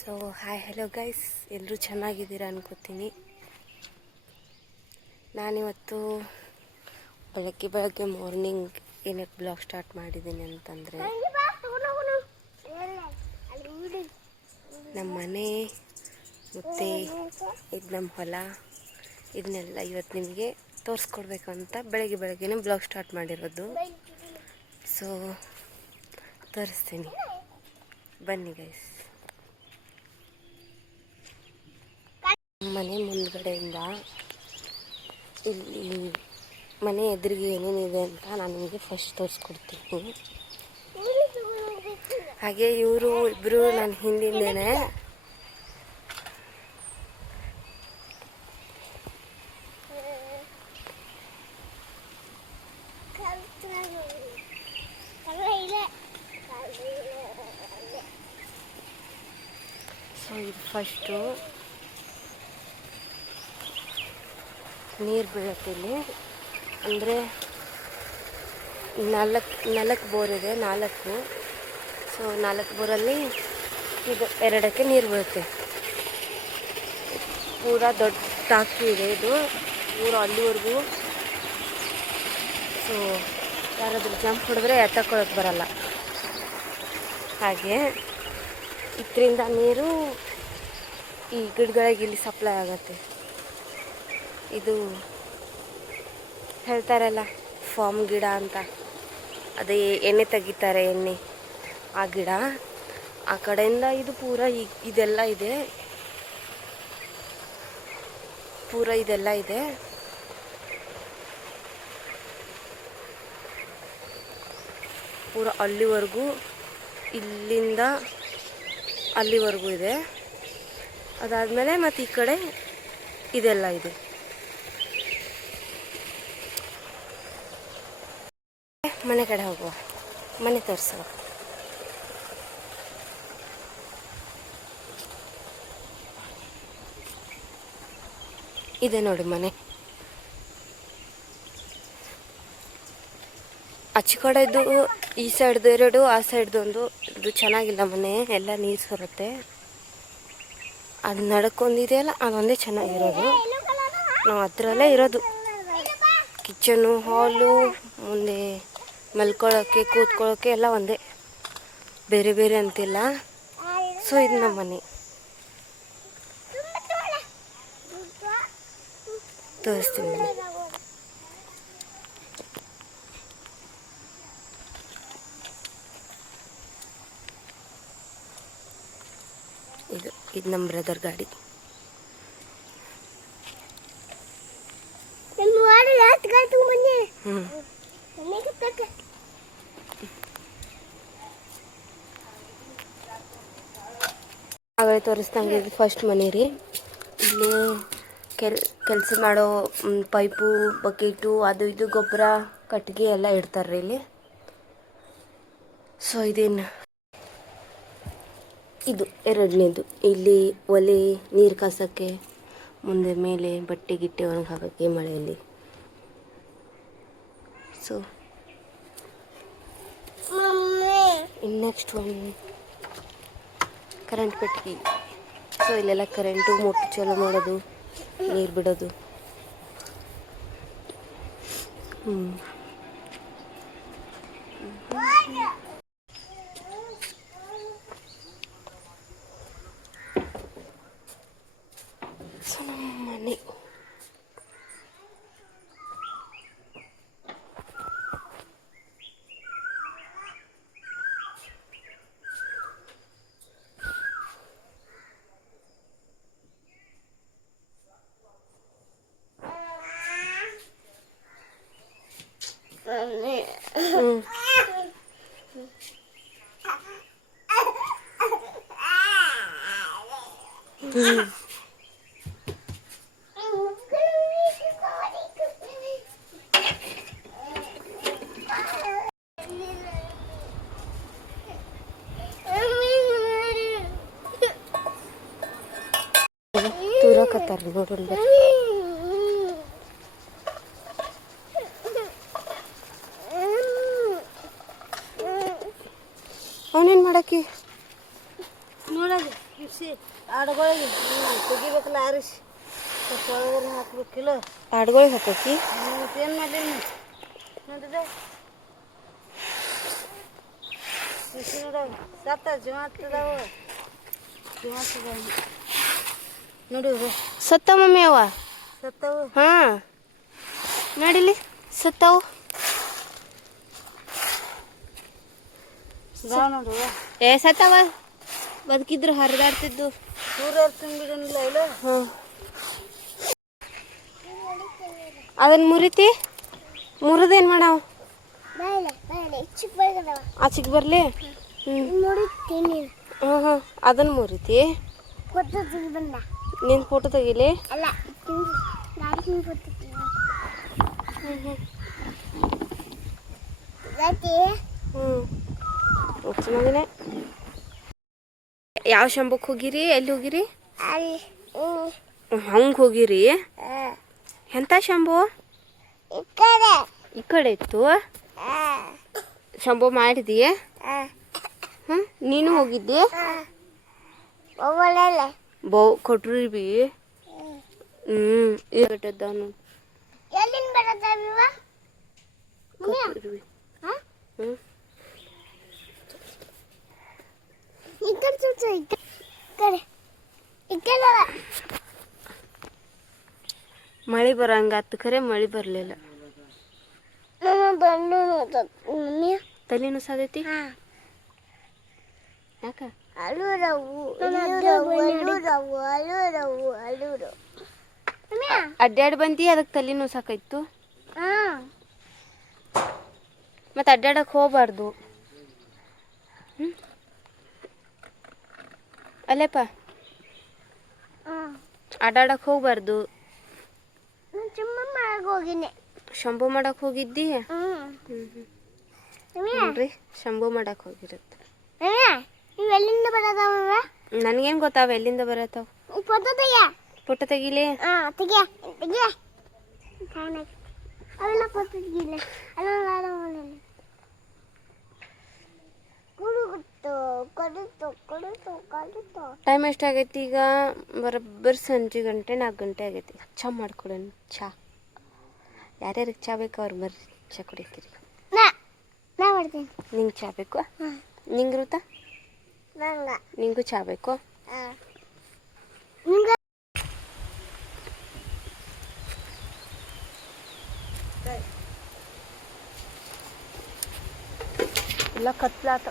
So hi hello guys, ಎಲ್ಲರೂ ಚೆನ್ನಾಗಿದ್ದೀರಾ ಅನ್ಕೋತೀನಿ. ನಾನಿವತ್ತು ಬೆಳಗ್ಗೆ ಮಾರ್ನಿಂಗ್ ಏನಕ್ಕೆ ಬ್ಲಾಗ್ ಸ್ಟಾರ್ಟ್ ಮಾಡಿದ್ದೀನಿ ಅಂತಂದರೆ, ನಮ್ಮ ಮನೆ ಮತ್ತು ಇದು ನಮ್ಮ ಹೊಲ ಇದನ್ನೆಲ್ಲ ಇವತ್ತು ನಿಮಗೆ ತೋರಿಸ್ಕೊಡ್ಬೇಕಂತ ಬೆಳಗ್ಗೆನೇ ಬ್ಲಾಗ್ ಸ್ಟಾರ್ಟ್ ಮಾಡಿರೋದು. ಸೊ ತೋರಿಸ್ತೀನಿ, ಬನ್ನಿ ಗೈಸ್. ಮನೆ ಮುಂದ್ಗಡೆಯಿಂದ ಇಲ್ಲಿ ಮನೆ ಎದುರಿಗೆ ಏನೇನಿದೆ ಅಂತ ನಾನು ನಿಮಗೆ ಫಸ್ಟ್ ತೋರಿಸ್ಕೊಡ್ತೀನಿ. ಹಾಗೆ ಇವರು ಇಬ್ಬರು ನನ್ನ ಹಿಂದಿಂದೇನೆ ಸೊ ಇದು ಫಸ್ಟು ನೀರು ಬೀಳುತ್ತೆ ಇಲ್ಲಿ. ಅಂದರೆ ನಾಲ್ಕು ಬೋರ್ ಇದೆ, 4. ಸೊ 4 ಬೋರಲ್ಲಿ ಇದು 2ಕ್ಕೆ ನೀರು ಬೀಳುತ್ತೆ. ಪೂರ ದೊಡ್ಡ ಟಾಕಿ ಇದೆ ಇದು, ಪೂರ ಅಲ್ಲಿವರೆಗೂ. ಸೊ ಯಾರಾದರೂ ಜಂಪ್ ಹೊಡೆದ್ರೆ ಎತ್ತಕೊಳ್ಳೋಕೆ ಬರಲ್ಲ. ಹಾಗೆ ಇದರಿಂದ ನೀರು ಈ ಗಿಡಗಳಿಗೆ ಇಲ್ಲಿ ಸಪ್ಲೈ ಆಗುತ್ತೆ. ಇದು ಹೇಳ್ತಾರಲ್ಲ ಫಾರ್ಮ್ ಗಿಡ ಅಂತ, ಅದೇ ಎಣ್ಣೆ ತೆಗಿತಾರೆ, ಎಣ್ಣೆ ಆ ಗಿಡ. ಆ ಕಡೆಯಿಂದ ಇದು ಪೂರ ಇದೆಲ್ಲ ಇದೆ, ಪೂರ ಅಲ್ಲಿವರೆಗೂ, ಇಲ್ಲಿಂದ ಅಲ್ಲಿವರೆಗೂ ಇದೆ. ಅದಾದಮೇಲೆ ಮತ್ತು ಈ ಕಡೆ ಇದೆಲ್ಲ ಇದೆ. ಮನೆ ಕಡೆ ಹೋಗುವ, ಮನೆ ತೋರಿಸುವ. ಇದೆ ನೋಡಿ ಮನೆ. ಆಚೆ ಕಡೆದು ಈ ಸೈಡ್ದು 2, ಆ ಸೈಡ್ದೊಂದು. ಇದು ಚೆನ್ನಾಗಿಲ್ಲ ಮನೆ, ಎಲ್ಲ ನೀರು ಸರುತ್ತೆ. ಅದು ನಡ್ಕೊಂಡಿದೆಯಲ್ಲ, ಅದೊಂದೇ ಚೆನ್ನಾಗಿರೋದು. ನಾವು ಅದರಲ್ಲೇ ಇರೋದು. ಕಿಚನು, ಹಾಲು, ಮುಂದೆ ಮಲ್ಕೊಳ್ಳೋಕ್ಕೆ, ಕೂತ್ಕೊಳ್ಳೋಕ್ಕೆ ಎಲ್ಲ ಒಂದೇ, ಬೇರೆ ಬೇರೆ ಅಂತಿಲ್ಲ. ಸೊ ಇದು ನಮ್ಮ ಮನೆ. ತೋರಿಸ್ತೀನಿ. ಇದು ನಮ್ಮ ಬ್ರದರ್ ಗಾಡಿ. ಆಗಲೇ ತೋರಿಸ್ದಂಗೆ ಇದು ಫಸ್ಟ್ ಮನೆ ರೀ. ಇಲ್ಲಿ ಕೆಲಸ ಮಾಡೋ ಪೈಪು, ಬಕೆಟು, ಅದು ಇದು ಗೊಬ್ಬರ, ಕಟ್ಟಿಗೆ ಎಲ್ಲ ಇಡ್ತಾರೆ ಇಲ್ಲಿ. ಸೊ ಇದು 2ನೇದು. ಇಲ್ಲಿ ಒಲೆ, ನೀರು ಕಾಸೋಕ್ಕೆ, ಮುಂದೆ ಮೇಲೆ ಬಟ್ಟೆ ಗಿಟ್ಟೆ ಒಣಗಿ ಹಾಕೋಕ್ಕೆ ಮಳೆಯಲ್ಲಿ. ಸೊ ನೆಕ್ಸ್ಟ್ ಒಂದು ಕರೆಂಟ್ ಪೆಟ್ಟಿಗೆ. ಸೊ ಇಲ್ಲೆಲ್ಲ ಕರೆಂಟು, ಮೋಟ್ರ್ ಚಾಲು ಮಾಡೋದು, ನೀರು ಬಿಡೋದು. ಸೊ ನಮ್ಮ ಮನೆ ತೂರಕತ್ತಾರ ನೋಡೋಣ ಬರ್ರಿ. ಅವನೇನು ಮಾಡಕ್ಕೆ ನೋಡೋದು ಬಿಸಿ ಆಡುಗಳಿಗೆ ತೆಗಿಬೇಕಲ್ಲ ಆರಿಸಿ ಒಳಗಡೆ ಹಾಕ್ಬೇಕಿಲ್ಲ ಆಡುಗಳಿಗೆ ಹಾಕಿ ಏನು ಮಾಡಿ ನೋಡಿದೆ ಬಿಸಿ ನೋಡೋದು ಸತ್ತ ಜೀವಾತದಾವ ನೋಡಿ ಸತ್ತ ಮಮ್ಮಿ ಅವ ಸತ್ತವು ಹಾಂ ನೋಡಿಲಿ ಸತ್ತವು ನೋಡು ಏ ಸತ್ತವ ಬದುಕಿದ್ರು ಹರಿದಾಡ್ತಿದ್ದು ಸೂರ್ಯ ತುಂಬಿಡನಿಲ್ಲ ಇಲ್ಲ ಹಾಂ ಅದನ್ನು ಮುರಿತಿ ಮುರಿದೇನು ಮಾಡವ ಆಚೆಗೆ ಬರಲಿ ಹಾಂ ಹಾಂ ಅದನ್ನು ಮುರಿತಿ ನಿನ್ನ ಫೋಟೋ ತೆಗಿಲಿ ಚೆನ್ನಾಗಿನೇ ಯಾವ ಶಂಬಕ್ಕೆ ಹೋಗಿರಿ ಎಲ್ಲಿ ಹೋಗಿರಿ ಹಂಗೆ ಹೋಗಿರಿ ಎಂಥ ಶಂಭು ಈ ಕಡೆ ಇತ್ತು ಶಂಭು ಮಾಡಿದೀಯ ಹ್ಞೂ ನೀನು ಹೋಗಿದ್ದಿ ಬೌ ಕೊಟ್ರಿ ಬಿ ಇಟ್ಟದ್ದಾನು ಮಳೆ ಬರಂಗಾತು ಖರೆ ಮಳೆ ಬರಲಿಲ್ಲ ತಲೆ ನುಸಾದೈತಿ ಯಾಕ ಅಡ್ಡಾಡಿ ಬಂದಿ ಅದಕ್ಕೆ ತಲೆ ನುಸಾಕೈತು ಮತ್ತೆ ಅಡ್ಡಾಡಕ್ಕೆ ಹೋಗ್ಬಾರ್ದು ಅಲ್ಲೇಪ್ಪ ಅಡ್ಡಾಡಕ್ಕೆ ಹೋಗ್ಬಾರ್ದು ಶಂಭು ಮಾಡಕ್ಕೆ ಹೋಗಿದ್ದಿ ನೋಡ್ರಿ ಶಂಭು ಮಾಡಕ್ಕೆ ಹೋಗಿರುತ್ತೆ ನನಗೇನು ಗೊತ್ತಾವ ಎಲ್ಲಿಂದ ಬರತ್ತಾವ ಫೋಟೋ ತೆಗಿಲಿ ಟೈಮ್ ಎಷ್ಟಾಗೈತಿ ಈಗ ಬರೋಬ್ಬರಿ ಸಂಜೆ 4 ಗಂಟೆ ಆಗೈತಿ ಚಾ ಮಾಡ್ಕೊಡೋಣ ಚಾ ಯಾರ್ಯಾರಿಗೆ ಚಾ ಬೇಕು ಅವ್ರು ಬರ್ರಿ ಚಾ ಕುಡಿತೀರಿ ನಿಂಗೆ ಚಾ ಬೇಕು ನಿಂಗೆ ಇರುತ್ತಾ ನಿಂಗೂ ಚಾ ಬೇಕು ಎಲ್ಲ ಕತ್ಲಾತ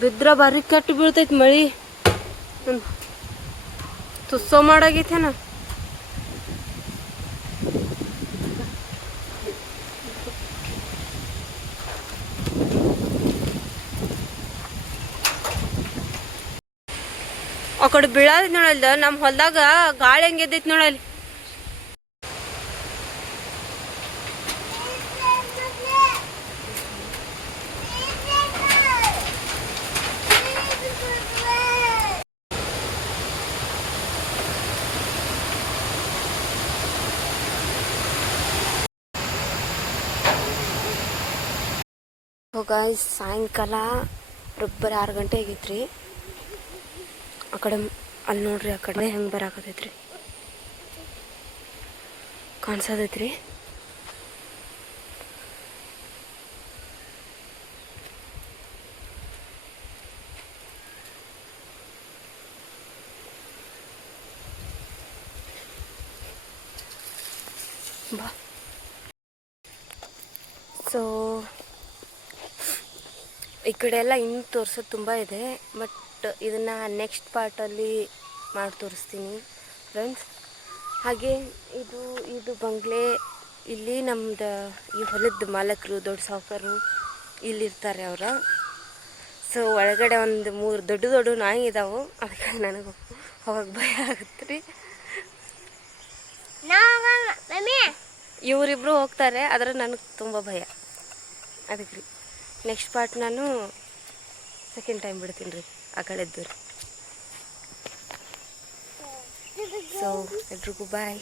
ಬಿದ್ರ ಬಾರಿ ಕೆಟ್ಟು ಬೀಳ್ತೈತಿ ಮಳಿ ತುಸ್ಸೋ ಮಾಡಾಗೈತೇನ ಆ ಕಡೆ ಬೀಳಾದ ನೋಡಲ್ದ ನಮ್ಮ ಹೊಲದಾಗ ಗಾಳಿ ಹೆಂಗೆದ್ದೈತಿ ನೋಡಲ್ಲಿ ಗಾಯ್ಸ್ ಸಾಯಂಕಾಲ ಬರೋಬ್ಬರಿ 6 ಗಂಟೆ ಆಗೈತ್ರಿ ಆ ಕಡೆ ಅಲ್ಲಿ ನೋಡ್ರಿ ಆ ಕಡೆ ಹೆಂಗೆ ಬರಾಕತೈತ್ರಿ ಕಾಣಿಸತೈತ್ರಿ ಬಾ ಸೊ ಈ ಕಡೆ ಎಲ್ಲ ಇನ್ನು ತೋರ್ಸೋದು ತುಂಬ ಇದೆ ಬಟ್ ಇದನ್ನು ನೆಕ್ಸ್ಟ್ ಪಾರ್ಟಲ್ಲಿ ಮಾಡಿ ತೋರಿಸ್ತೀನಿ ಫ್ರೆಂಡ್ಸ್ ಹಾಗೆ ಇದು ಬಂಗ್ಲೆ ಇಲ್ಲಿ ನಮ್ದು ಈ ಹೊಲದ ಮಾಲಕರು ದೊಡ್ಡ ಸಾವುಕಾರರು ಇಲ್ಲಿರ್ತಾರೆ ಅವರು ಸೊ ಒಳಗಡೆ ಒಂದು 3 ದೊಡ್ಡ ನಾಯಿ ಇದಾವೆ ಅದಕ್ಕೆ ನನಗೆ ಹೋಗಕ್ಕೆ ಭಯ ಆಗುತ್ತೆ ರೀ ಇವರಿಬ್ಬರು ಹೋಗ್ತಾರೆ ಆದರೆ ನನಗೆ ತುಂಬ ಭಯ ಅದಕ್ಕೆ ರೀ ನೆಕ್ಸ್ಟ್ ಪಾರ್ಟ್ ನಾನು ಸೆಕೆಂಡ್ ಟೈಮ್ ಬಿಡ್ತೀನಿ ರೀ ಆ ಕಡೆದ್ದು ರೀ ಸೊ ಎಲ್ರಿಗೂ ಬಾಯ್.